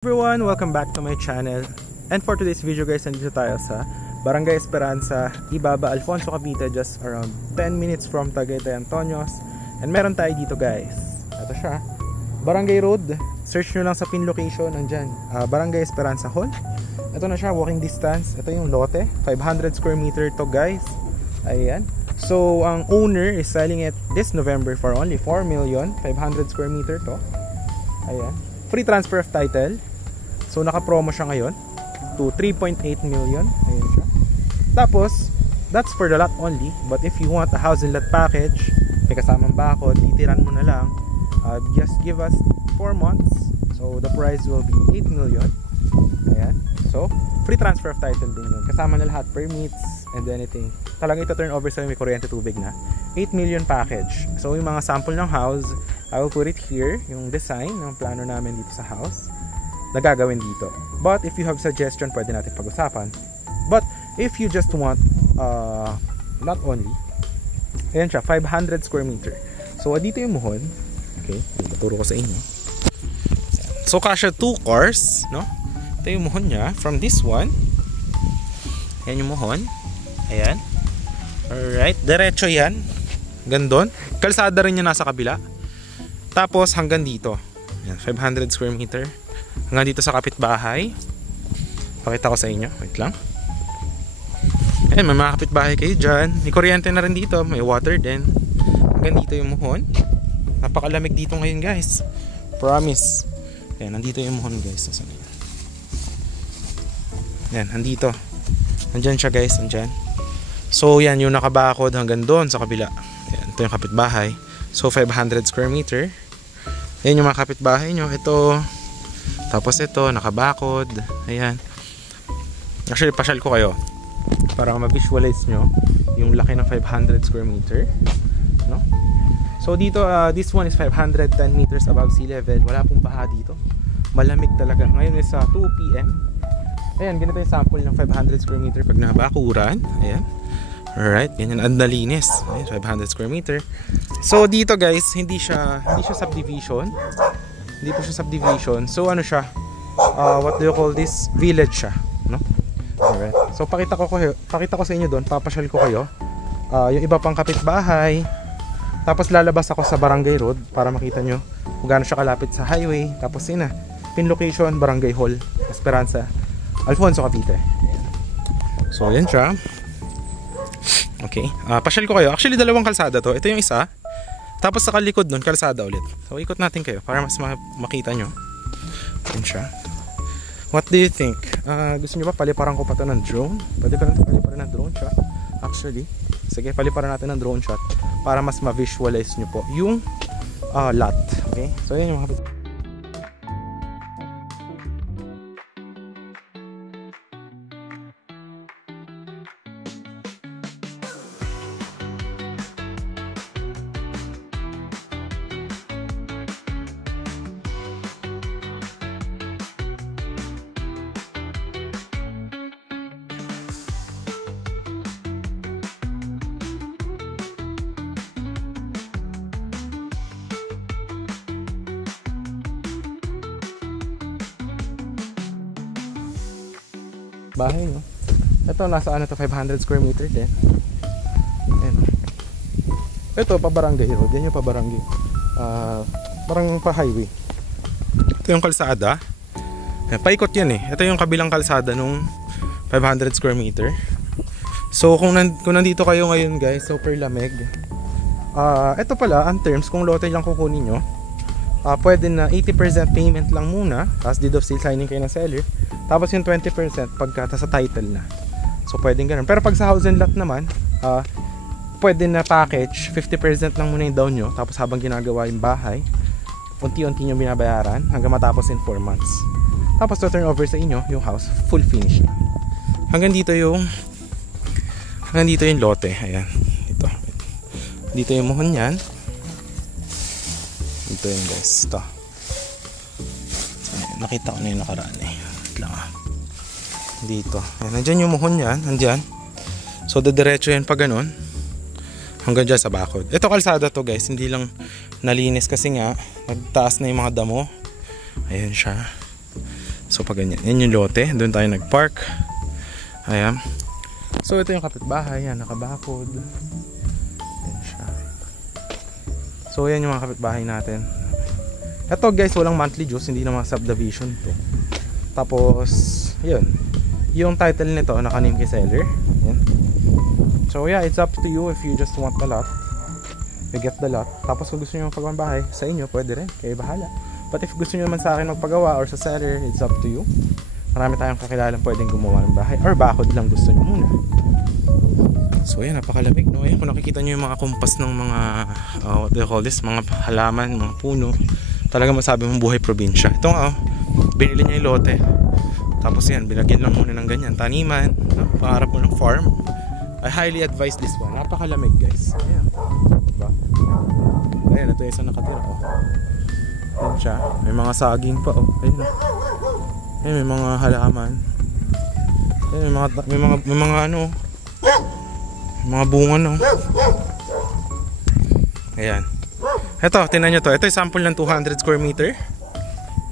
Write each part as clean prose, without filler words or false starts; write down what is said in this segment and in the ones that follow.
Everyone, welcome back to my channel. And for today's video guys, nandito tayo sa Barangay Esperanza, Ibaba, Alfonso, Cavite, just around 10 minutes from Tagaytay, Antonios. And meron tayo dito guys. Ito siya, Barangay Road. Search nyo lang sa pin location, nandyan, Barangay Esperanza Hall. Ito na siya, walking distance. Ito yung lote, 500 square meter to guys. Ayan. So ang owner is selling it this November for only 4 million, 500 square meter to. Ayan. Free transfer of title. So naka-promo siya ngayon to 3.8 million. Ayan siya. Tapos that's for the lot only. But if you want a house and lot package, may kasamang bakod, titiran mo na lang, just give us 4 months. So the price will be 8 million. Ayan. So free transfer of title din yun. Kasama na lahat, permits and anything. Talagang ito turn over sa may kuryente tubig na. 8 million package. So yung mga sample ng house, I will put it here. Yung design ng plano namin dito sa house nagagawin dito. But if you have suggestion, pwede natin pag-usapan. But if you just want not only, ayan siya, 500 square meter. So dito yung muhon. Okay, tuturo ko sa inyo. So kasya 2 cars, no? Ito yung muhon niya from this one. Ayan yung muhon. Ayan. Alright, diretso yan. Gandun. Kalsada rin niya nasa kabila. Tapos hanggang dito. Ayan, 500 square meter. Hanggang dito sa kapitbahay. Pakita ko sa inyo. Wait lang. Ayan, may mga kapitbahay kayo dyan. May kuryente na rin dito. May water din. Hanggang dito yung muhon. Napakalamig dito ngayon guys. Promise. Ayan, nandito yung muhon guys. Ayan, nandito. Nandyan siya guys. Nandyan. So yan yung nakabakod hanggang doon sa kabila. Ayan, ito yung kapitbahay. So 500 square meter. Ayan yung mga kapitbahay nyo. Ito. Tapos ito, nakabakod. Ayan. Actually, pasyal ko kayo para ma-visualize nyo yung laki ng 500 square meter, no? So dito, this one is 510 meters above sea level. Wala pong baha dito. Malamig talaga. Ngayon is 2 PM. Ayan, ganito yung sample ng 500 square meter pag nabakuran. Ayan. Alright, ganyan. Ang nalinis. Ayan, 500 square meter. So dito guys, hindi siya subdivision. Hindi po siya subdivision. So ano siya? What do you call this? Village siya, no? Alright. So pakita ko sa inyo doon, papasyal ko kayo. Yung iba pang kapitbahay. Tapos lalabas ako sa Barangay Road para makita nyo kung gaano siya kalapit sa highway. Tapos yun na, pin location, Barangay Hall, Esperanza, Alfonso, Cavite. So yan siya. Okay, pasyal ko kayo. Actually dalawang kalsada to. Ito yung isa. Tapos sa kalikod nun, kalsada ulit. So ikot natin kayo para mas makita nyo. Yan siya. What do you think? Gusto nyo ba paliparan ko pa ito ng drone? Pwede ko lang ito paliparan ng drone shot. Actually, sige, paliparan natin ng drone shot para mas ma-visualize nyo po yung lot. Okay? So yan yung mga bahay, no? Ito, nasa ano to, 500 square meter din. Ayan. Ito, pa Barangay Road. Yan yung pa Barangay. Parang pa highway. Ito yung kalsada. Ayan, paikot yan eh. Ito yung kabilang kalsada nung 500 square meter. So, kung nandito kayo ngayon guys, super lamig. Ito pala, ang terms, kung lote lang kukunin nyo, pwede na 80% payment lang muna. Tapos deed of sale signing kayo ng seller. Tapos yung 20% pagka sa title na. So pwedeng ganun. Pero pag sa house and lot naman, pwede na package, 50% lang muna yung down nyo. Tapos habang ginagawa yung bahay, unti-unti nyo binabayaran hanggang matapos in 4 months. Tapos to turn over sa inyo yung house, full finish na. Hanggang dito yung lote. Ayan. Dito yung muhon yan. Dito yung guys. Ito. Ayan, nakita ko na yung nakaraan eh. Dito. Ayan, nandyan yung muhon yan. Nandyan. So, diretso yan pa ganun. Hanggang dyan sa bakod. Ito kalsada to guys. Hindi lang nalinis kasi nga nagtaas na yung mga damo. Ayan siya. So pag ganyan, yan yung lote, doon tayo nag-park. Ayan. So ito yung kapitbahay, yan, nakabakod. Ayan siya. So yan yung mga kapitbahay natin. Ito guys, walang monthly dues, hindi na mga subdivision to. Tapos, yun. Yung title nito, naka-name kay seller. Yan. So yeah, it's up to you if you just want the lot. You get the lot. Tapos kung gusto nyo magpagawa sa inyo, pwede rin, kayo bahala. But if gusto nyo naman sa akin magpagawa or sa seller, it's up to you. Marami tayong kakilalang pwedeng gumawa ng bahay. Or bakod lang gusto nyo muna. So ayan, napakalamig, no? Ayan, kung nakikita nyo yung mga kumpas ng mga what do you call this? Mga halaman, mga puno. Talaga masabi mong buhay probinsya. Ito nga, binili niya yung lote. Tapos yan, binagyan lang muna ng ganyan taniman, no? Pangarap mo ng farm. I highly advise this one. Napakalamig guys. Ayan, diba? Ayan, ito yung isang nakatira, Ayan siya. May mga saging pa, Ayun, Ayun, may mga halaman. Ayun, may mga ano, mga bunga, no? Ayan. Ito, tingnan nyo to. Ito yung sample ng 200 square meter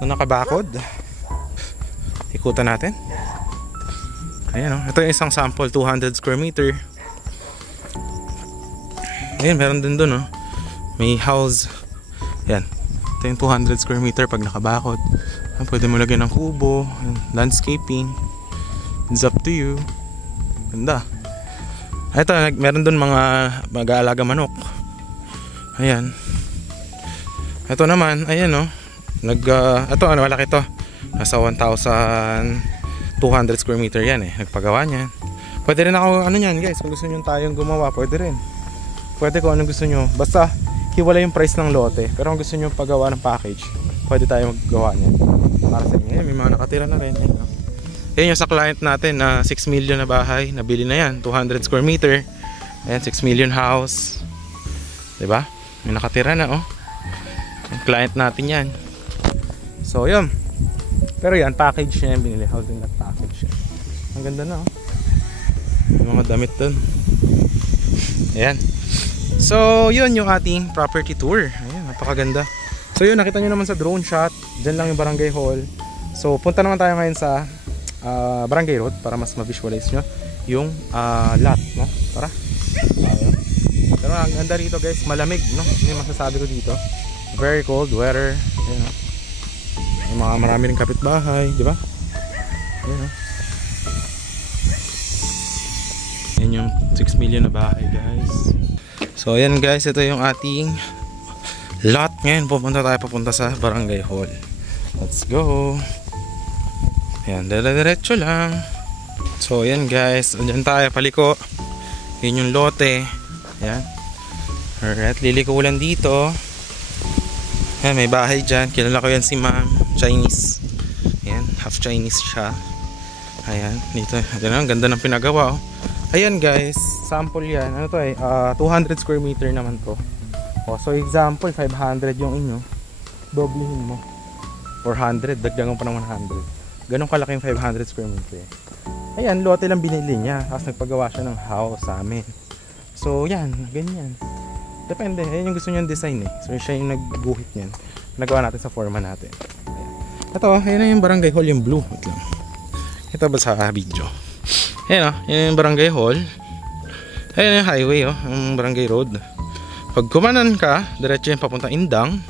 na nakabakod. Ikutan natin. Ayan, ito yung isang sample 200 square meter. Ayan, meron din dun, may house. Ayan. Ito yung 200 square meter pag nakabakod. Pwede mo lagyan ng kubo, landscaping. It's up to you. Ganda. Ito, meron dun mga mag-aalaga manok. Ayan. Ito naman, ayan, ito, malaki to. Nasa 1,200 square meter yan, nagpagawa niyan. Pwede rin ako, yan guys, kung gusto nyo tayong gumawa, pwede rin. Pwede kung anong gusto nyo. Basta, hiwala yung price ng lote. Pero kung gusto nyo paggawa ng package, pwede tayo maggawa niyan. Para sa inyo, may mga nakatira na rin. Yan yung sa client natin na 6 million na bahay. Nabili na yan, 200 square meter. Ayan, 6 million house. Diba? May nakatira na, yung client natin yan. So, yun. Pero yan, package niya yung binili. Housing lot package yan. Ang ganda na, yung mga damit dun. Ayan. So, yun yung ating property tour. Ayan, napakaganda. So, yun, nakita nyo naman sa drone shot. Diyan lang yung barangay hall. So, punta naman tayo ngayon sa barangay road para mas ma-visualize nyo yung lot, Tara. Ayan. Pero ang ganda rito guys, malamig, Hindi masasabi ko dito. Very cold weather. Ayan, may mga marami ring kapitbahay, di ba? Ayan, Ayan yung 6 million na bahay guys. So ayan guys, ito yung ating lot. Ngayon papunta sa barangay hall. Let's go. Ayan, diretso lang. So ayan guys, andyan tayo paliko. Yun yung lote. Ayan. Alright, liliko lang dito. Ayan, may bahay dyan. Kilala ko yan si ma'am. Chinese. Ayan, half Chinese siya. Ayan, dito. Ayan, ang ganda ng pinagawa, Ayan guys, sample yan. Ano to 200 square meter naman to. So example, 500 yung inyo. Doblehin mo. 400, dagdagan pa ng 100. Ganun kalaki yung 500 square meter. Ayan, lote lang binili niya. Tapos nagpagawa siya ng house sa amin. So yan, ganyan. Depende, ayan yung gusto niya design So siya yung nagguhit niyan. Nagawa natin sa forma natin. Ayan. Ito, ayan na yung barangay hall, yung blue. Wait lang. Ito ba sa video? Ayan yan yung barangay hall. Ayan yung highway yung barangay road. Pag kumanan ka, diretso yung papunta Indang.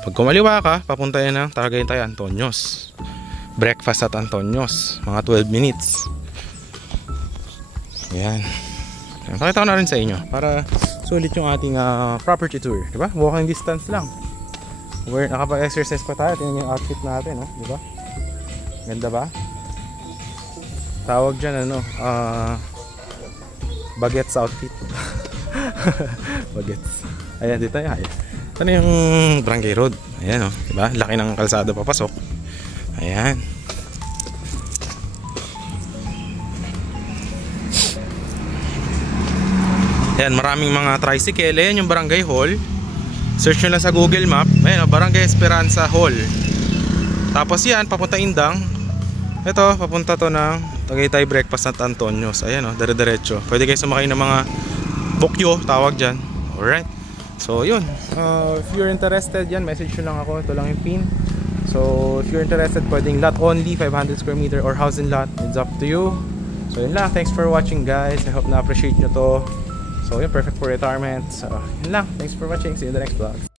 Pag kumaliwa ka, papunta yan ng Tagaytay Antonios. Breakfast at Antonios, mga 12 minutes. Ayan. Pakita ko na rin sa inyo para sulit yung ating property tour, diba? Walking distance lang. Where nakapag-exercise pa tayo, tingnan yung outfit natin, diba? Ganda ba? Tawag dyan, bagets outfit. Bagets. Ayan, dito tayo. Ito na yung barangay road. Ayan, diba? Laki ng kalsada papasok. Ayan. Ayan, maraming mga tricycle. Ayan yung barangay hall. Search nyo lang sa Google Map. Ayan, Barangay Esperanza Hall. Tapos yan, papunta Indang. Ito, papunta to ng Tagaytay Breakfast at Antonios. Ayan dire-diretso. Pwede kayo sumakay ng mga bokyo, tawag dyan. Alright. So yun, if you're interested yan, message nyo lang ako. Ito lang yung pin. So if you're interested, pwedeng lot only, 500 square meter or house and lot. It's up to you. So yun lang, thanks for watching guys. I hope na appreciate nyo to. So yun, perfect for retirement. So yun lang, thanks for watching. See you in the next vlog.